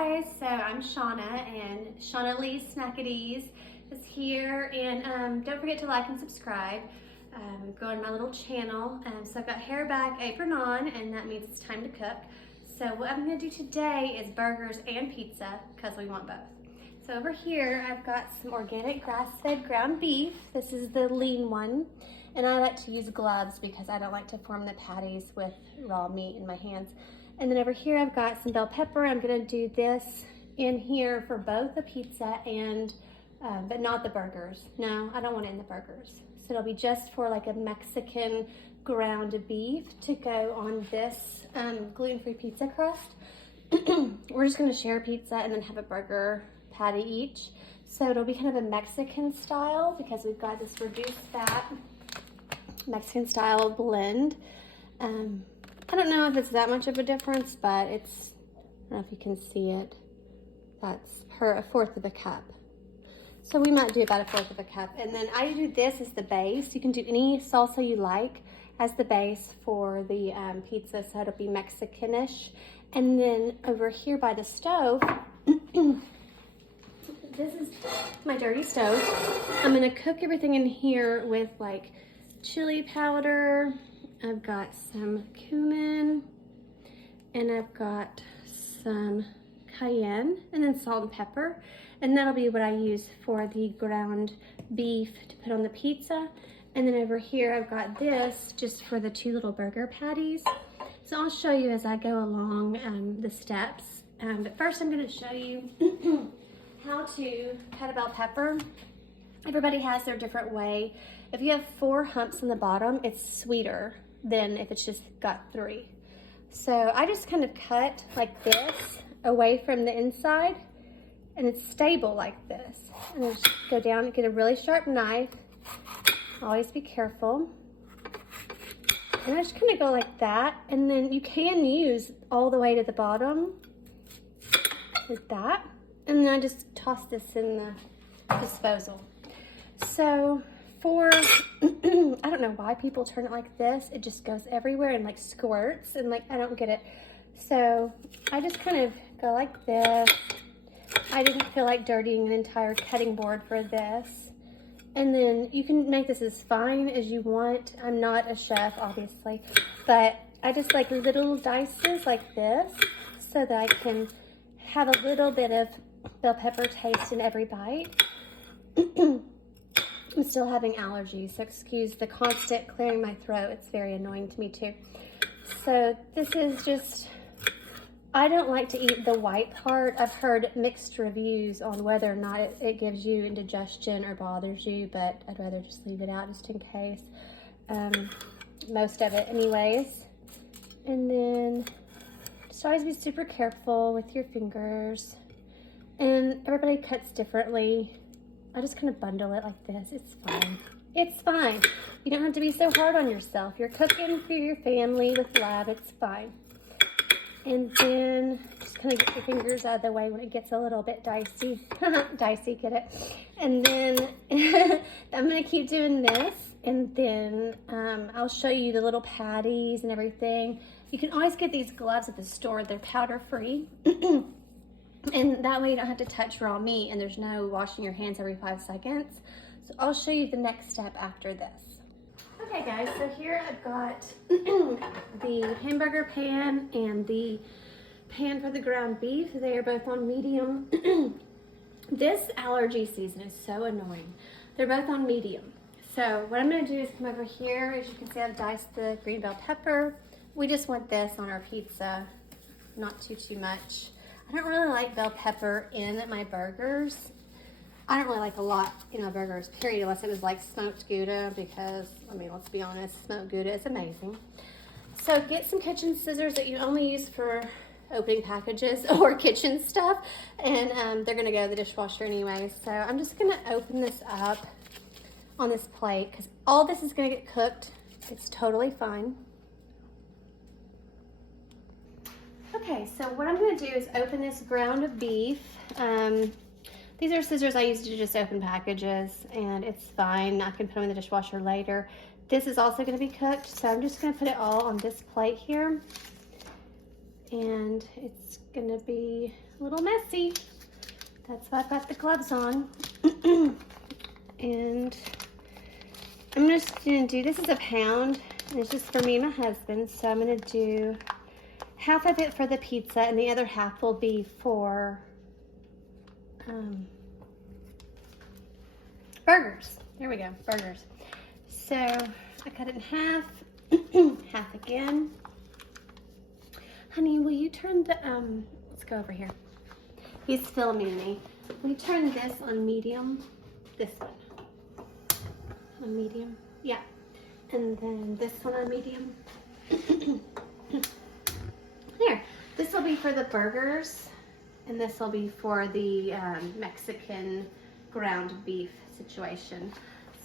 guys, so I'm Shauna and Shauna Lee Snackities is here, and don't forget to like and subscribe. Go on my little channel. So I've got hair back, apron on, and that means it's time to cook. So what I'm going to do today is burgers and pizza because we want both. So over here I've got some organic grass-fed ground beef. This is the lean one, and I like to use gloves because I don't like to form the patties with raw meat in my hands. And then over here I've got some bell pepper. I'm gonna do this in here for both the pizza and, but not the burgers. No, I don't want it in the burgers. So it'll be just for like a Mexican ground beef to go on this gluten-free pizza crust. We're just gonna share pizza and then have a burger patty each. So it'll be kind of a Mexican style because we've got this reduced fat Mexican style blend. I don't know if it's that much of a difference, but it's, I don't know if you can see it. That's a fourth of a cup. So we might do about a fourth of a cup. And then I do this as the base. You can do any salsa you like as the base for the pizza, so it'll be Mexicanish. And then over here by the stove, this is my dirty stove. I'm gonna cook everything in here with like chili powder. I've got some cumin, and I've got some cayenne, and then salt and pepper. And that'll be what I use for the ground beef to put on the pizza. And then over here I've got this just for the two little burger patties. So I'll show you as I go along the steps. But first I'm gonna show you how to cut a bell pepper. Everybody has their different way. If you have 4 humps on the bottom, it's sweeter than if it's just got 3. So I just kind of cut like this away from the inside, and it's stable like this. And I just go down and get a really sharp knife. Always be careful. And I just kind of go like that, and then you can use all the way to the bottom like that. And then I just toss this in the disposal. So for, I don't know why people turn it like this. It just goes everywhere and like squirts, and like, I don't get it. So I just kind of go like this. I didn't feel like dirtying an entire cutting board for this. And then you can make this as fine as you want. I'm not a chef, obviously, but I just like little dices like this so that I can have a little bit of bell pepper taste in every bite. I'm still having allergies, so excuse the constant clearing my throat. It's very annoying to me too. So this is just, I don't like to eat the white part. I've heard mixed reviews on whether or not it gives you indigestion or bothers you, but I'd rather just leave it out just in case. Most of it anyways. And then just always be super careful with your fingers. And everybody cuts differently. I just kind of bundle it like this. It's fine. It's fine. You don't have to be so hard on yourself. You're cooking for your family with love. It's fine. And then just kind of get your fingers out of the way when it gets a little bit dicey. Dicey, get it? And then I'm going to keep doing this. And then I'll show you the little patties and everything. You can always get these gloves at the store. They're powder free. And that way you don't have to touch raw meat, and there's no washing your hands every 5 seconds. So I'll show you the next step after this. Okay guys, so here I've got the hamburger pan and the pan for the ground beef. They are both on medium. This allergy season is so annoying. They're both on medium. So what I'm gonna do is come over here. As you can see, I've diced the green bell pepper. We just want this on our pizza, not too much. I don't really like bell pepper in my burgers. I don't really like a lot in my burgers, period, unless it was like smoked Gouda, because, I mean, let's be honest, smoked Gouda is amazing. So get some kitchen scissors that you only use for opening packages or kitchen stuff, and they're gonna go to the dishwasher anyway. So I'm just gonna open this up on this plate, because all this is gonna get cooked. It's totally fine. Okay, so what I'm going to do is open this ground beef. These are scissors I use to just open packages, and it's fine. I can put them in the dishwasher later. This is also going to be cooked, so I'm just going to put it all on this plate here. and it's gonna be a little messy. That's why I've got the gloves on. And I'm just gonna do, this is a pound, and it's just for me and my husband, so I'm gonna do half of it for the pizza, and the other half will be for burgers. There we go, burgers. So I cut it in half, half again. Honey, will you turn the, let's go over here. He's filming me. Will you turn this on medium? This one. On medium? Yeah. And then this one on medium. There. This will be for the burgers, and this will be for the Mexican ground beef situation.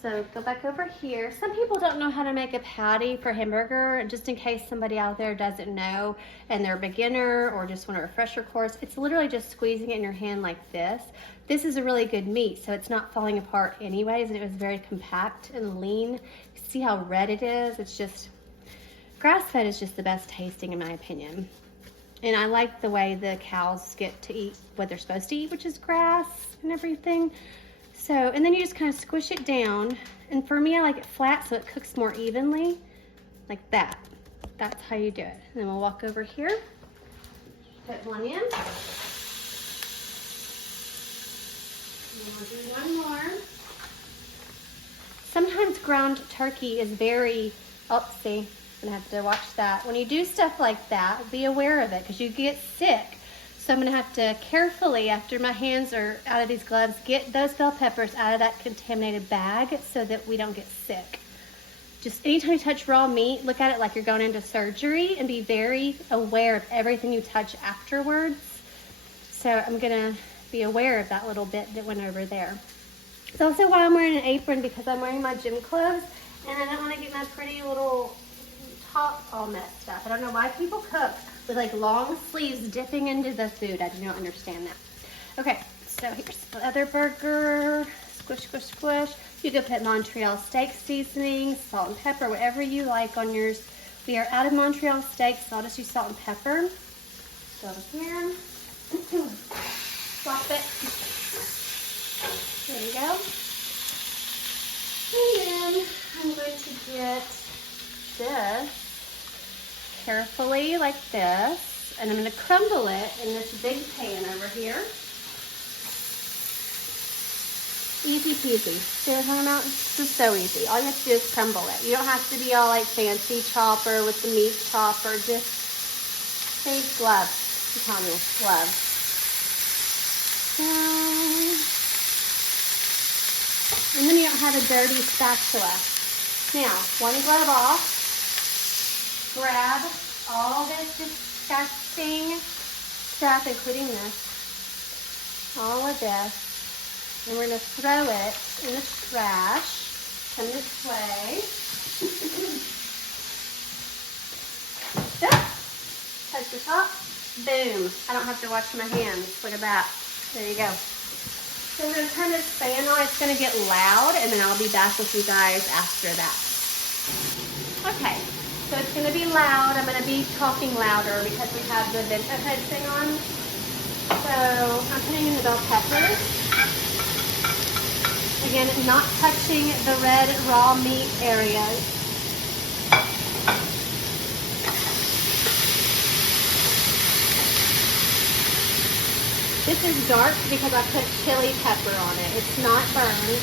So go back over here. Some people don't know how to make a patty for hamburger, and just in case somebody out there doesn't know and they're a beginner or just want a refresher course, it's literally just squeezing it in your hand like this. This is a really good meat, so it's not falling apart anyways, and it was very compact and lean. See how red it is? It's just, grass-fed is just the best tasting in my opinion. And I like the way the cows get to eat what they're supposed to eat, which is grass and everything. So, and then you just kind of squish it down. And for me, I like it flat so it cooks more evenly, like that. That's how you do it. And then we'll walk over here, put one in. And we'll do one more. Sometimes ground turkey is very, oh, see, I'm gonna have to watch that. When you do stuff like that, be aware of it because you get sick. So I'm gonna have to carefully, after my hands are out of these gloves, get those bell peppers out of that contaminated bag so that we don't get sick. Just anytime you touch raw meat, look at it like you're going into surgery and be very aware of everything you touch afterwards. So I'm gonna be aware of that little bit that went over there. It's also why I'm wearing an apron, because I'm wearing my gym clothes and I don't wanna get my pretty little top all messed up. I don't know why people cook with like long sleeves dipping into the food. I do not understand that. Okay, so here's the other burger. Squish, squish, squish. You can put Montreal steak seasonings, salt and pepper, whatever you like on yours. We are out of Montreal steak, so I'll just use salt and pepper. Go over here. Swap it. There we go. And then I'm going to get this carefully like this, and I'm going to crumble it in this big pan over here. Easy peasy. See what I'm talking about? This is so easy. All you have to do is crumble it. You don't have to be all like fancy chopper with the meat chopper. Just say gloves. I'm telling you, gloves. And then you don't have a dirty spatula. Now, one glove off. Grab all this disgusting stuff, including this, all of this, and we're going to throw it in the trash. Come this way. Touch the top. Boom. I don't have to wash my hands. Look at that. There you go. So we're going to turn this fan on. It's going to get loud, and then I'll be back with you guys after that. Okay. So it's going to be loud. I'm going to be talking louder because we have the vento head thing on. So I'm putting in the bell peppers. Again, not touching the red raw meat areas. This is dark because I put chili pepper on it. It's not burned.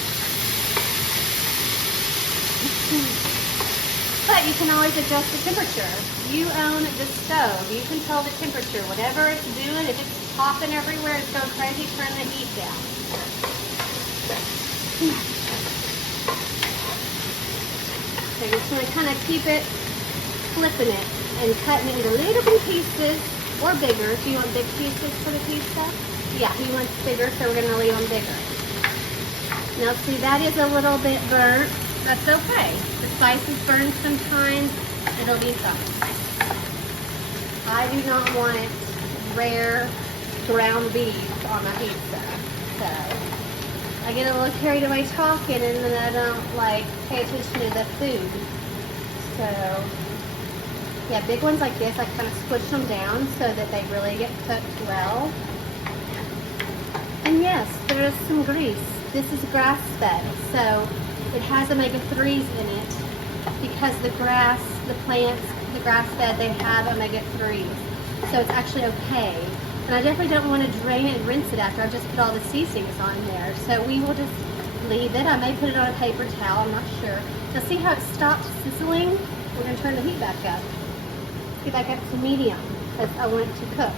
But you can always adjust the temperature. You own the stove. You control the temperature. Whatever it's doing, if it's popping everywhere, it's going crazy, turn the heat down. So you're just going to kind of keep it flipping it and cutting it into little bit pieces or bigger. Do you want big pieces for the pizza? Yeah, he wants bigger, so we're going to leave them bigger. Now see, that is a little bit burnt. That's okay. The spices burn sometimes. It'll be fine. I do not want rare ground beef on my pizza. So I get a little carried away talking, and then I don't like pay attention to the food. So Yeah, big ones like this, I kind of squish them down so that they really get cooked well. And yes, there is some grease. This is grass-fed, so it has omega-3s in it because the grass, the plants, the grass-fed, they have omega-3s. So it's actually okay. And I definitely don't want to drain it and rinse it after I just put all the seasonings on there. So we will just leave it. I may put it on a paper towel, I'm not sure. Now see how it stopped sizzling? We're going to turn the heat back up. Get back up to medium because I want it to cook.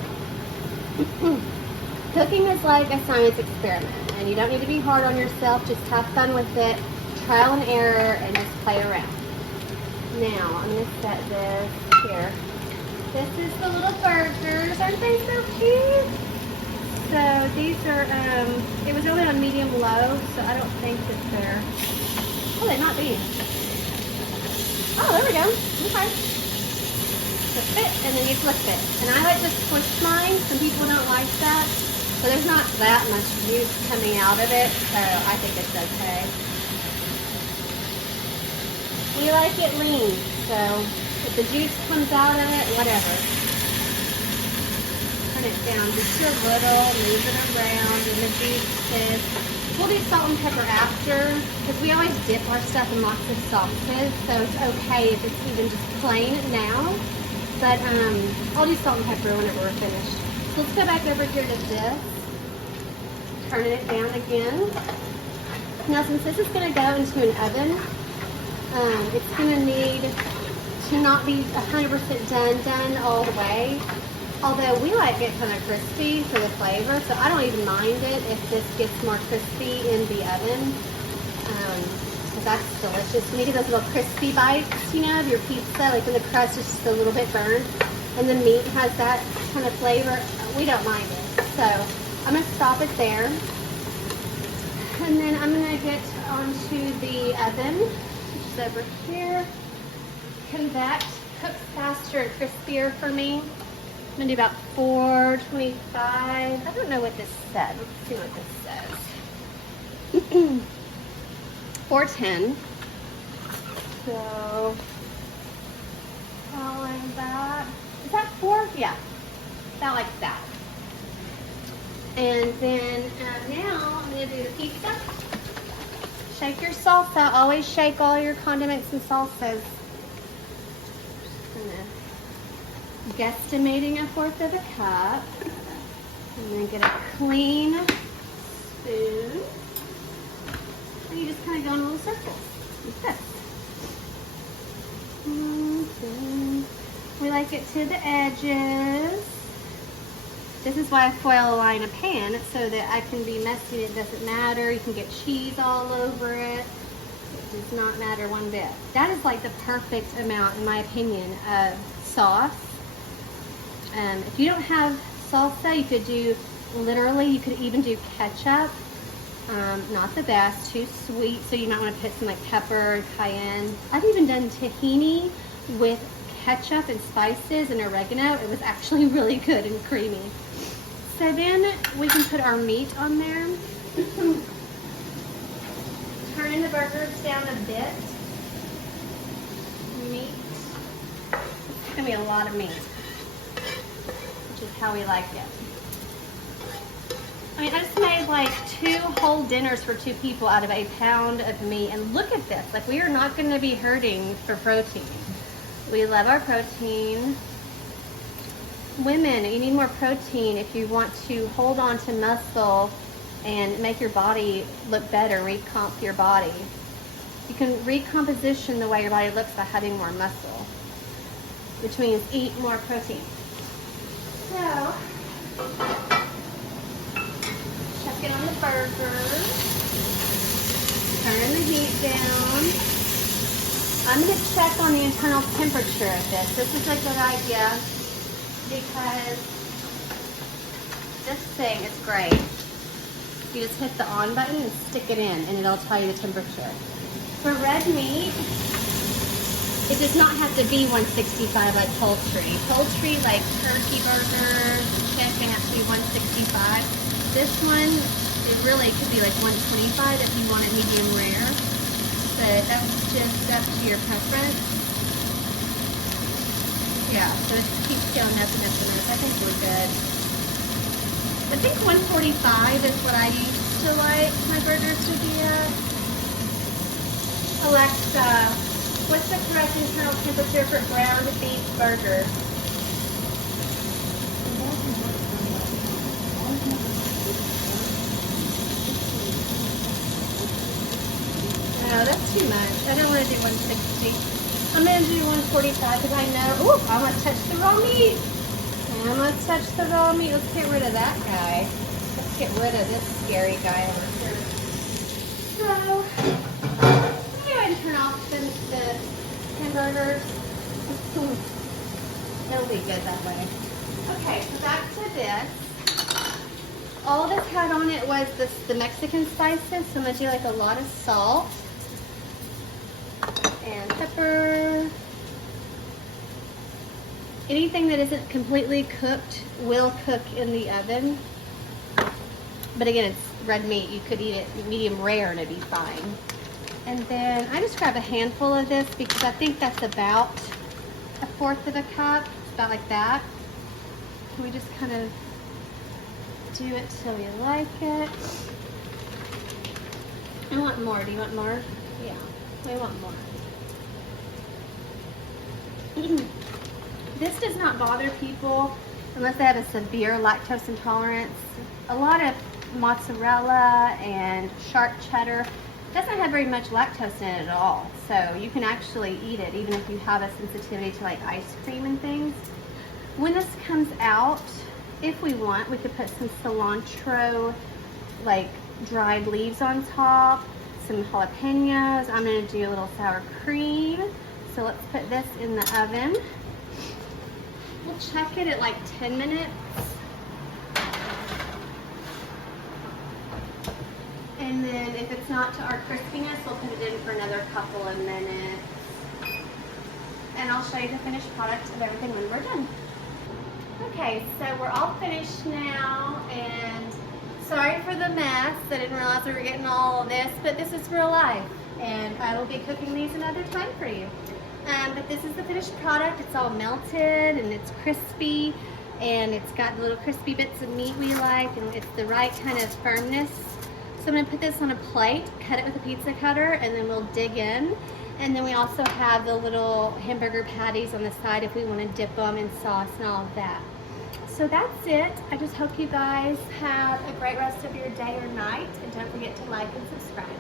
Cooking is like a science experiment, and you don't need to be hard on yourself. Just have fun with it, trial and error, and just play around. Now, I'm going to set this here. This is the little burgers. Aren't they so cute? So these are, it was only on medium-low, so I don't think that they're, oh, they might be. Oh, there we go. Okay. Flip it, and then you flip it. And I like to squish mine. Some people don't like that. So there's not that much juice coming out of it, so I think it's okay. We like it lean, so if the juice comes out of it, whatever. Turn it down just a little, move it around in the juices. We'll do salt and pepper after, because we always dip our stuff in lots of sauces, so it's okay if it's even just plain now. But I'll do salt and pepper whenever we're finished. So let's go back over here to this. Turning it down again. Now since this is going to go into an oven, it's going to need to not be 100% done all the way. Although we like it kind of crispy for the flavor, so I don't even mind it if this gets more crispy in the oven. Because that's delicious. When you get those little crispy bites, you know, of your pizza, like when the crust is just a little bit burnt, and the meat has that kind of flavor, we don't mind it. So I'm going to stop it there. And then I'm going to get onto the oven, which is over here. Convect, cooks faster and crispier for me. I'm going to do about 425. I don't know what this said. Let's see what this says. 410. So, following that. Is that 4? Yeah. About like that. And then now I'm going to do the pizza. Shake your salsa. Always shake all your condiments and salsas. Guesstimating 1/4 of a cup. And then get a clean spoon. And you just kind of go in a little circle. Like this. We like it to the edges. This is why I foil line a pan, so that I can be messy. It doesn't matter. You can get cheese all over it. It does not matter one bit. That is like the perfect amount, in my opinion, of sauce. If you don't have salsa, you could do, literally, you could even do ketchup. Not the best, too sweet, so you might want to put some like pepper and cayenne. I've even done tahini with ketchup and spices and oregano. It was actually really good and creamy. So then we can put our meat on there. Turning the burgers down a bit. Meat. It's gonna be a lot of meat, which is how we like it. I mean, I just made like 2 whole dinners for 2 people out of a pound of meat. And look at this, like we are not gonna be hurting for protein. We love our protein. Women, you need more protein if you want to hold on to muscle and make your body look better, recomp your body. You can recomposition the way your body looks by having more muscle, which means eat more protein. So, chuck it on the burger. Turn the heat down. I'm going to check on the internal temperature of this. This is a good idea because this thing is great. You just hit the on button and stick it in and it'll tell you the temperature. For red meat, it does not have to be 165 like poultry. Poultry, like turkey burgers, chicken, has to be 165. This one, it really could be like 125 if you want it medium rare. But that's just up to your preference. Yeah, so it keeps going up and up and up. I think we're good. I think 145 is what I used to like my burgers to be at. Alexa, what's the correct internal temperature for ground beef burger? No, that's too much. I don't want to do 160. I'm going to do 145 because I know, ooh, I almost touched the raw meat. I almost touched the raw meat. Let's get rid of that guy. Let's get rid of this scary guy over here. So, let me go ahead and turn off the hamburgers. It'll be good that way. Okay, so back to this. All this had on it was the Mexican spices, so I'm going to do like a lot of salt and pepper. Anything that isn't completely cooked will cook in the oven. But again, it's red meat. You could eat it medium rare and it'd be fine. And then I just grab a handful of this because I think that's about 1/4 of a cup. It's about like that. We just kind of do it till we like it. I want more. Do you want more? Yeah, we want more. This does not bother people unless they have a severe lactose intolerance. A lot of mozzarella and sharp cheddar doesn't have very much lactose in it at all. So you can actually eat it even if you have a sensitivity to like ice cream and things. When this comes out, if we want, we could put some cilantro, like dried leaves on top, some jalapenos. I'm gonna do a little sour cream. So let's put this in the oven. We'll check it at like 10 minutes. And then if it's not to our crispiness, we'll put it in for another couple of minutes. And I'll show you the finished product of everything when we're done. Okay, so we're all finished now, and sorry for the mess. I didn't realize we were getting all of this, but this is real life. And I will be cooking these another time for you. But this is the finished product. It's all melted and it's crispy, and it's got little crispy bits of meat we like, and it's the right kind of firmness. So I'm gonna put this on a plate, cut it with a pizza cutter, and then we'll dig in. And then we also have the little hamburger patties on the side if we want to dip them in sauce and all of that. So that's it. I just hope you guys have a great rest of your day or night, and don't forget to like and subscribe.